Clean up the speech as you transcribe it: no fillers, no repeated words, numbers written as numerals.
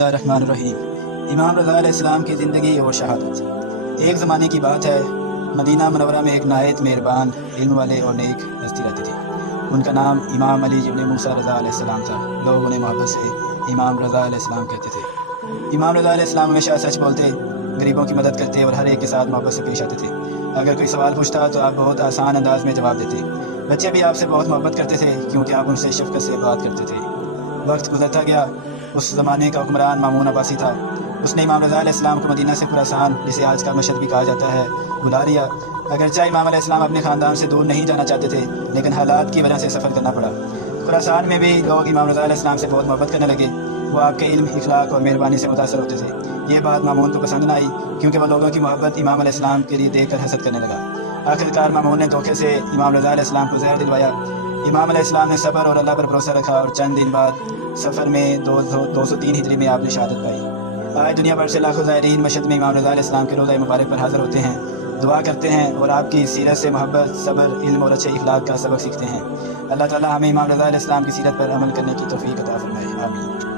الرحمن الرحیم۔ امام رضا علیہ السلام کی زندگی اور شہادت۔ ایک زمانے کی بات ہے، مدینہ منورہ میں ایک نہایت مہربان، علم والے اور نیک ہستی رہتی تھی۔ ان کا نام امام علی ابن موسیٰ رضا علیہ السلام تھا۔ لوگ انہیں محبت سے امام رضا علیہ السلام کہتے تھے۔ امام رضا علیہ السلام ہمیشہ سچ بولتے، غریبوں کی مدد کرتے اور ہر ایک کے ساتھ محبت سے پیش آتے تھے۔ اگر کوئی سوال پوچھتا تو آپ بہت آسان انداز میں جواب دیتے۔ بچے بھی آپ سے بہت محبت کرتے تھے کیونکہ آپ ان سے شفقت سے بات کرتے تھے۔ وقت گزرتا گیا۔ اس زمانے کا حکمران مامون عباسی تھا۔ اس نے امام رضا علیہ السلام کو مدینہ سے خراسان، جسے آج کا مشہد بھی کہا جاتا ہے، بلا لیا۔ اگرچہ امام علیہ السلام اپنے خاندان سے دور نہیں جانا چاہتے تھے، لیکن حالات کی وجہ سے سفر کرنا پڑا۔ خراسان میں بھی لوگ امام رضا علیہ السلام سے بہت محبت کرنے لگے۔ وہ آپ کے علم، اخلاق اور مہربانی سے متاثر ہوتے تھے۔ یہ بات مامون کو پسند نہ آئی کیونکہ وہ لوگوں کی محبت امام علیہ السلام کے لیے دیکھ کر حسد کرنے لگا۔ آخرکار مامون نے دھوکے سے امام رضا علیہ السلام کو زہر دلوایا۔ امام علیہ السلام نے صبر اور اللہ پر بھروسہ رکھا اور چند دن بعد سفر میں 203 ہجری میں آپ نے شہادت پائی۔ آج دنیا بھر سے لاکھوں زائرین مشہد میں امام رضا علیہ السلام کے روضہ مبارک پر حاضر ہوتے ہیں، دعا کرتے ہیں اور آپ کی سیرت سے محبت، صبر، علم اور اچھے اخلاق کا سبق سیکھتے ہیں۔ اللہ تعالی ہمیں امام رضا علیہ السلام کی سیرت پر عمل کرنے کی توفیق عطا فرمائے، آمین۔